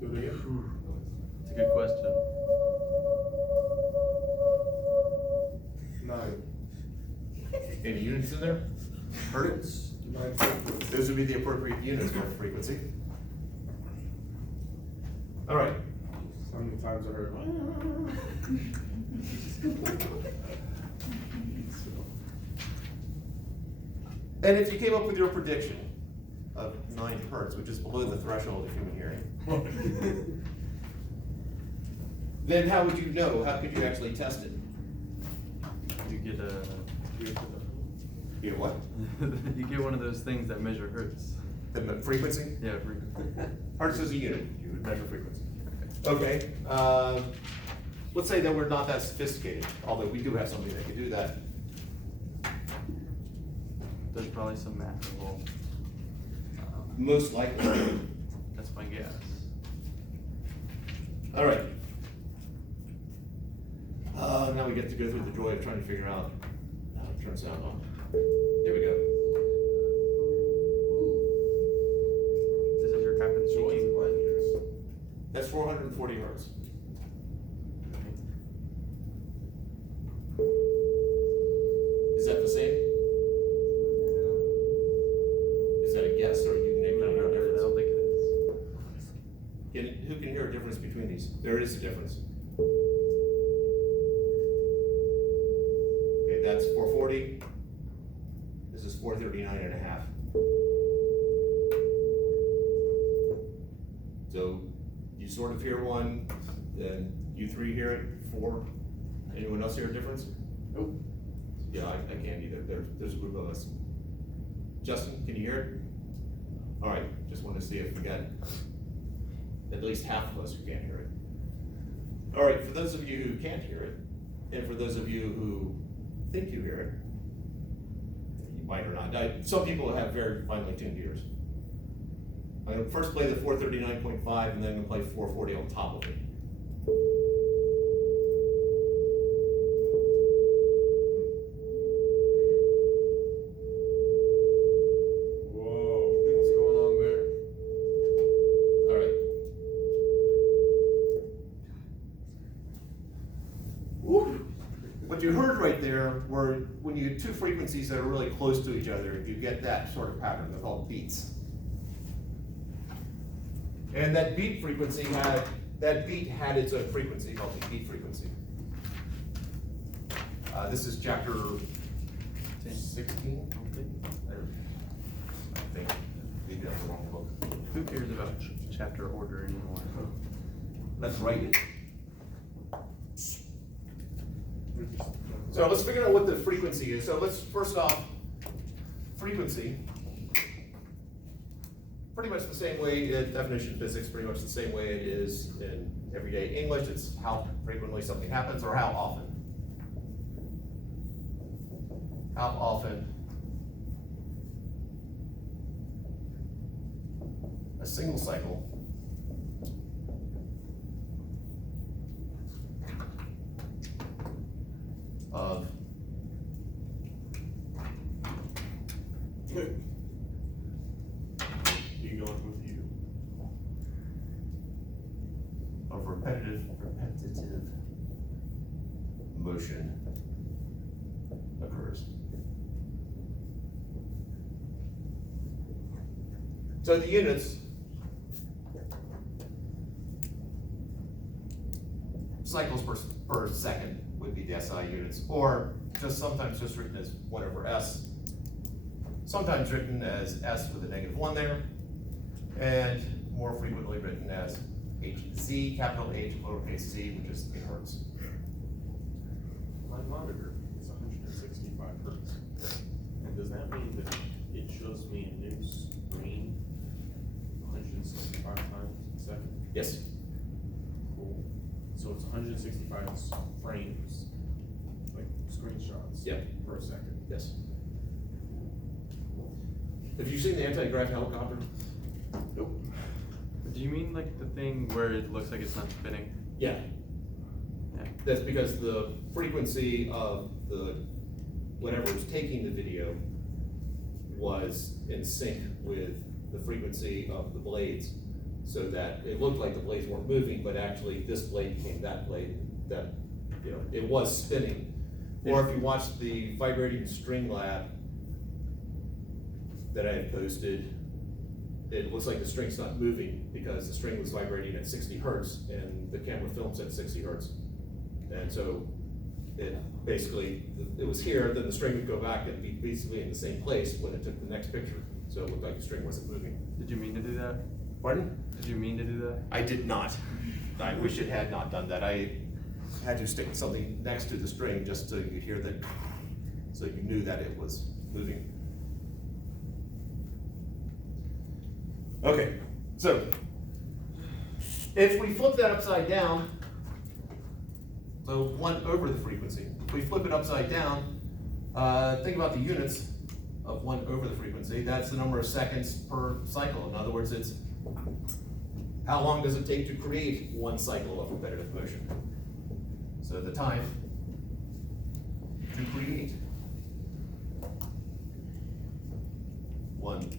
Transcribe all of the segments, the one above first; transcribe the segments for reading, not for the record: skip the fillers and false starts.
Do it again. It's a good question. 9. Any units in there? Hertz? 9 frequency. Those would be the appropriate units for frequency. All right. How many times I heard? And if you came up with your prediction of 9 hertz, which is below the threshold of human hearing, then how would you know? How could you actually test it? You get a You know what? you get one of those things that measure hertz. The frequency? Yeah, frequency. Hertz is a unit. You would measure frequency. Okay. Let's say that we're not that sophisticated, although we do have something that can do that. There's probably some math involved. Most likely. That's my guess. All right. Now we get to go through the joy of trying to figure out how it turns out. Oh, here we go. This is your captain speaking. That's 440 hertz. Is that the same? Is that a guess or you can I name don't it? think it is. Who can hear a difference between these? There is a difference. Okay, that's 440. This is 439 and a half. So you sort of hear one, then you 3 hear it, 4. Anyone else hear a difference? Nope. Yeah, I can't either. There's a group of us. Justin, can you hear it? All right, just wanted to see if we got at least half of us who can't hear it. All right, for those of you who can't hear it, and for those of you who think you hear it, you might or not. Now, some people have very finely tuned ears. I'm gonna first play the 439.5 and then I'm gonna play 440 on top of it. Whoa. What's going on there? All right. Woo. What you heard right there were when you get 2 frequencies that are really close to each other, you get that sort of pattern. They're called beats. And that beat frequency had its own frequency called the beat frequency. This is chapter 16. I think maybe that's the wrong book. Who cares about chapter order anymore? Let's write it. So let's figure out what the frequency is. So let's first off, frequency. Pretty much the same way in definition of physics, pretty much the same way it is in everyday English. It's how frequently something happens or how often. How often a single cycle of You going with you? of repetitive motion occurs. So the units cycles per second would be the SI units, or just sometimes just written as whatever S, sometimes written as S with a -1 there, and more frequently written as HZ, capital H, lowercase z, which is in hertz. My monitor is 165 hertz. And does that mean that it shows me a new screen 165 times a second? Yes. Cool. So it's 165 frames, like screenshots. Yeah. Per second. Yes. Have you seen the anti-grav helicopter? Nope. Do you mean like the thing where it looks like it's not spinning? Yeah. Yeah. That's because the frequency of the whatever was taking the video was in sync with the frequency of the blades. so that it looked like the blades weren't moving, but actually this blade became that blade, that, you know, it was spinning. Or if you watch the vibrating string lab that I had posted, it looks like the string's not moving because the string was vibrating at 60 hertz and the camera films at 60 hertz. And so it basically, it was here, then the string would go back and be basically in the same place when it took the next picture. So it looked like the string wasn't moving. Did you mean to do that? Pardon? Did you mean to do that? I did not. I wish it had not done that. I had to stick something next to the string just so you could hear that, so you knew that it was moving. Okay, so if we flip that upside down, so 1 over the frequency, if we flip it upside down, think about the units of 1 over the frequency. That's the number of seconds per cycle. In other words, it's how long does it take to create 1 cycle of repetitive motion? So the time to create 1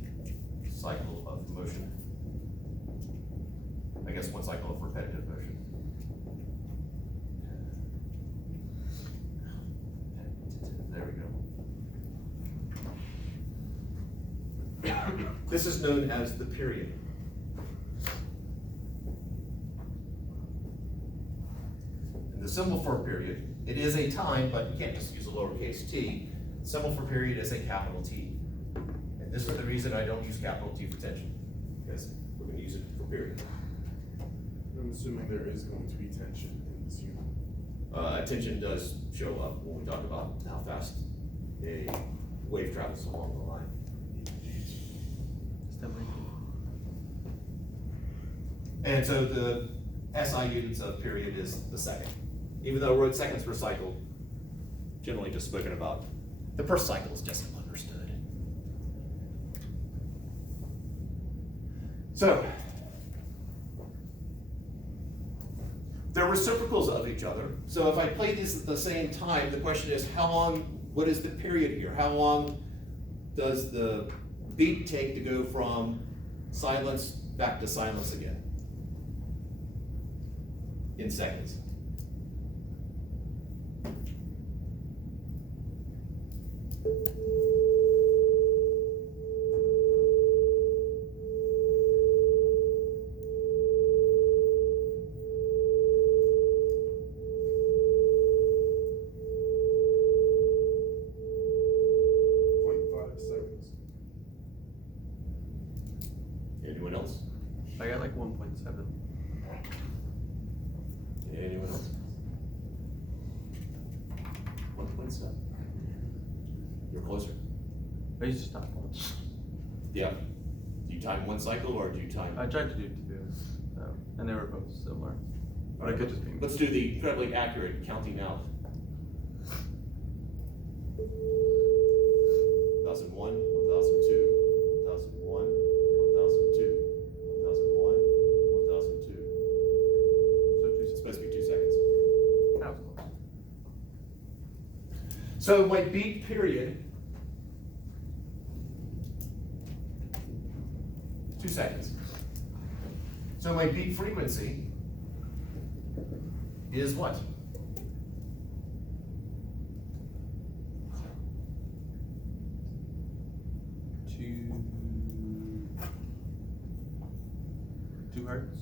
cycle of motion. I guess 1 cycle of repetitive motion. There we go. This is known as the period. And the symbol for period, it is a time, but you can't just use a lowercase t. The symbol for period is a capital T. And this is the reason I don't use capital T for tension, because we're going to use it for period. I'm assuming there is going to be tension in this unit. Tension does show up when we talk about how fast a wave travels along the line. And so the SI units of period is the second. Even though we're at seconds per cycle, generally just spoken about, the per cycle is just understood. So, they're reciprocals of each other. So if I play these at the same time, the question is how long, what is the period here? How long does the beat take to go from silence back to silence again? In seconds. Anyone else? I got like 1.7. Anyone else? 1.7. You're closer. I used to stop. Yeah. Do you time 1 cycle or do you time? I tried to do 2, so, and they were both similar. But I could just be. Let's do the incredibly accurate counting out. 1001, 1002, 1001, 1002, 1001, 1002. So it's supposed to be 2 seconds. That was close. So my beat period, 2 seconds. So my beat frequency is what? Two hertz.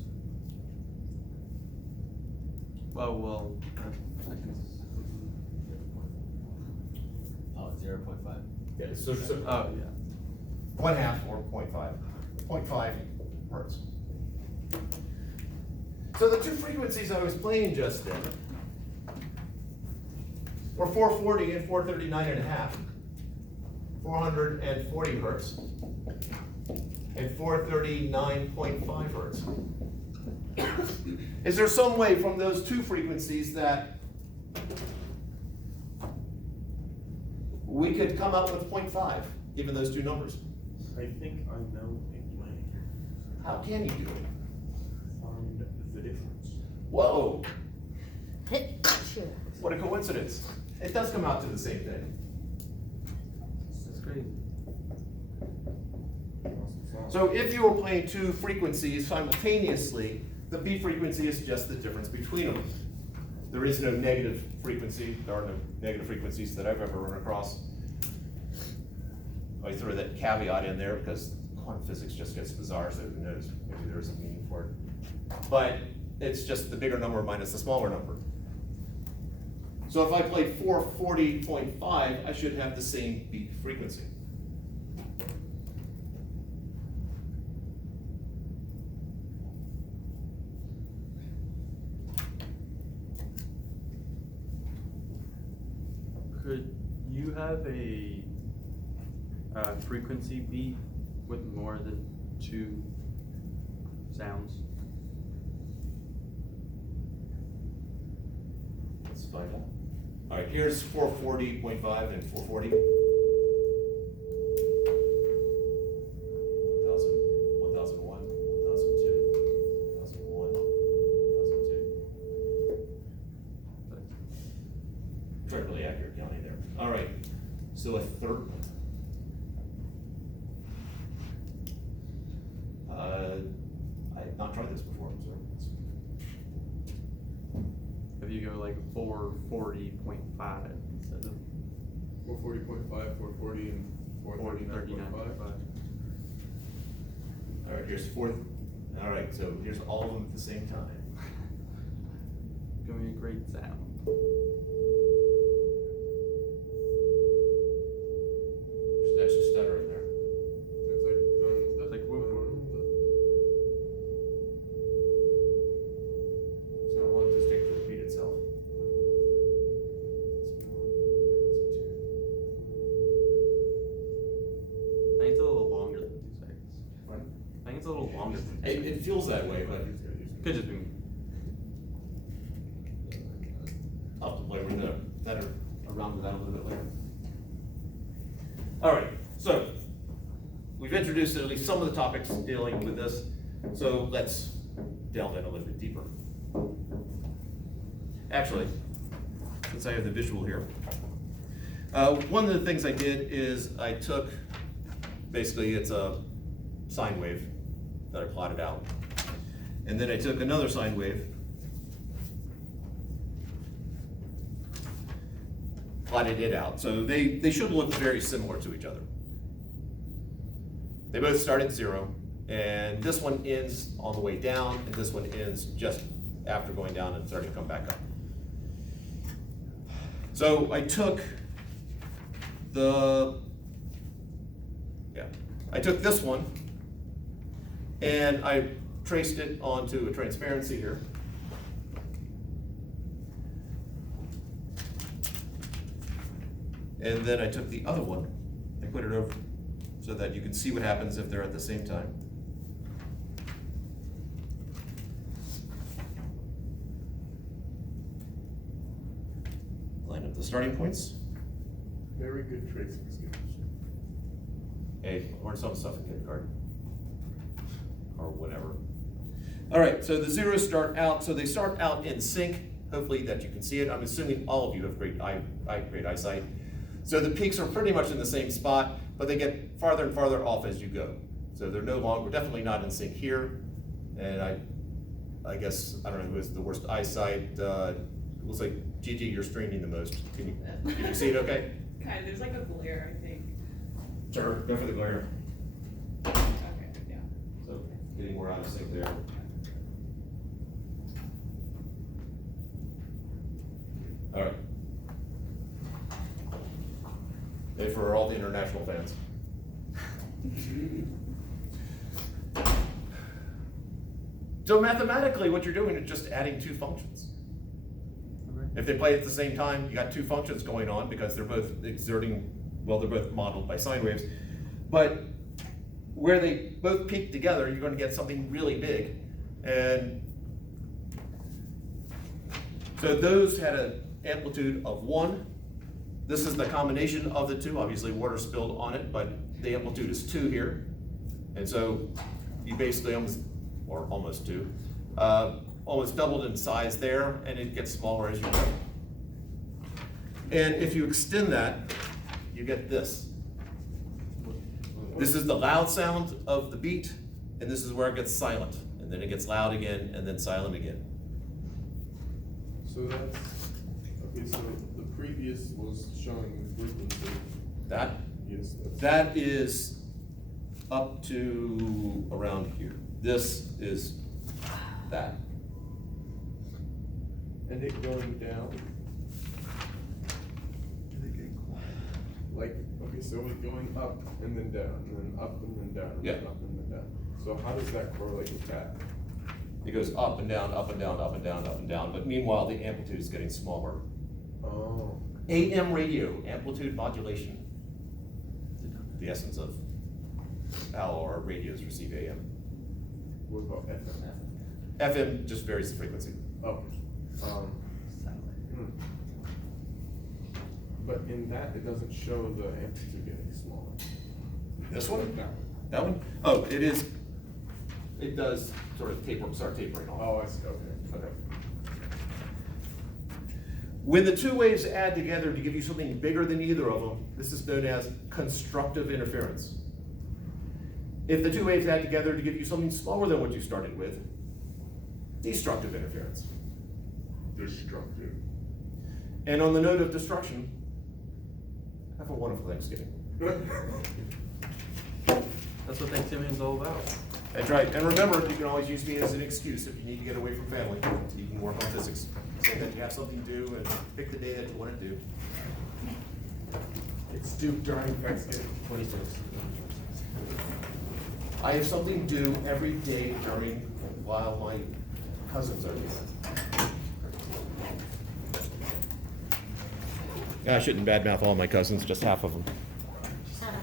Well, seconds. Oh, 0.5. Yeah, so Oh, yeah. 1/2 or 0.5. 0.5 hertz. So the 2 frequencies I was playing just then were 440 and 439.5, 440 hertz, and 439.5 hertz. Is there some way from those 2 frequencies that we could come up with 0.5, given those 2 numbers? I think I know a way. How can you do it? Find the difference. Whoa, Sure. what a coincidence. It does come out to the same thing. That's crazy. Awesome sauce. So if you were playing two frequencies simultaneously, the beat frequency is just the difference between them. There is no negative frequency. There are no negative frequencies that I've ever run across. I throw that caveat in there because quantum physics just gets bizarre, so who knows? Maybe there is a meaning for it. But it's just the bigger number minus the smaller number. So if I played 440.5, I should have the same beat frequency. Could you have a frequency beat with more than 2 sounds? Let's find out. All right, here's 440.5 and 440. 1001, 1002, 1001, 1002. Fairly accurate counting there. All right, so a third one. I have not tried this before, so. If you go like 440.5 instead of 440.5, 440, and 439.5. 439.5. All right, here's fourth. All right, so here's all of them at the same time. Give me a great sound. There's extra stutter in there. It's Like whoop, whoop. So how long does it take to repeat itself? I think it's a little longer than 2 seconds. What? I think it's a little longer than 2 It seconds. feels that way, but Could just be me. I'll have to play with that around with that a little bit later. All right, so we've introduced at least some of the topics dealing with this, so let's delve in a little bit deeper. Actually, since I have the visual here, one of the things I did is I took, basically it's a sine wave that I plotted out, and then I took another sine wave, plotted it out. So they should look very similar to each other. They both start at 0, and this one ends on the way down, and this one ends just after going down and starting to come back up. So I took I took this one, and I traced it onto a transparency here. And then I took the other one and put it over so that you can see what happens if they're at the same time. Line up the starting points. Very good tracing skills. Hey, learn some stuff in kindergarten. Or whatever. All right, so the zeros start out, so they start out in sync. Hopefully that you can see it. I'm assuming all of you have great eyesight. So the peaks are pretty much in the same spot, but they get farther and farther off as you go. So they're no longer, definitely not in sync here. And I guess, I don't know who has the worst eyesight. It looks like Gigi, you're straining the most. Can you see it okay? Kind of, there's like a glare, I think. Sure, go for the glare. Okay, yeah. So getting more out of sync there. All right. Ready for all the international fans. So mathematically, what you're doing is just adding two functions. If they play at the same time, you got two functions going on because they're both exerting, well, they're both modeled by sine waves. But where they both peak together, you're going to get something really big. And so those had an amplitude of 1. This is the combination of the two. Obviously, water spilled on it, but the amplitude is 2 here. And so you basically almost 2, almost doubled in size there, and it gets smaller as you go. And if you extend that, you get this. This is the loud sound of the beat, and this is where it gets silent. And then it gets loud again, and then silent again. So that's, okay, so the previous was showing the frequency. That, Yes, that's. that is up to around here. This is that. And it going down, like, okay, so it's going up and then down, and then up and then down, and then Yeah. up and then down. So how does that correlate with that? It goes up and down, up and down, up and down, up and down, but meanwhile, the amplitude is getting smaller. Oh, AM radio, amplitude modulation. The essence of how our radios receive AM. what about FM? FM just varies the frequency. Oh, hmm. But in that, it doesn't show the amplitude getting smaller. This one? That one. That one? Oh, it is, it does sort of start tapering off. Oh, I see, okay, okay. When the two waves add together to give you something bigger than either of them, this is known as constructive interference. If the two waves add together to give you something smaller than what you started with, destructive interference. Destructive. And on the note of destruction, have a wonderful Thanksgiving. That's what Thanksgiving's all about. That's right, and remember, you can always use me as an excuse if you need to get away from family, so you can work on physics. So that you have something to do and pick the day that you want to do. It's due during Thanksgiving. 26. I have something due every day while my cousins are here. I shouldn't badmouth all my cousins, just half of them. Shut up.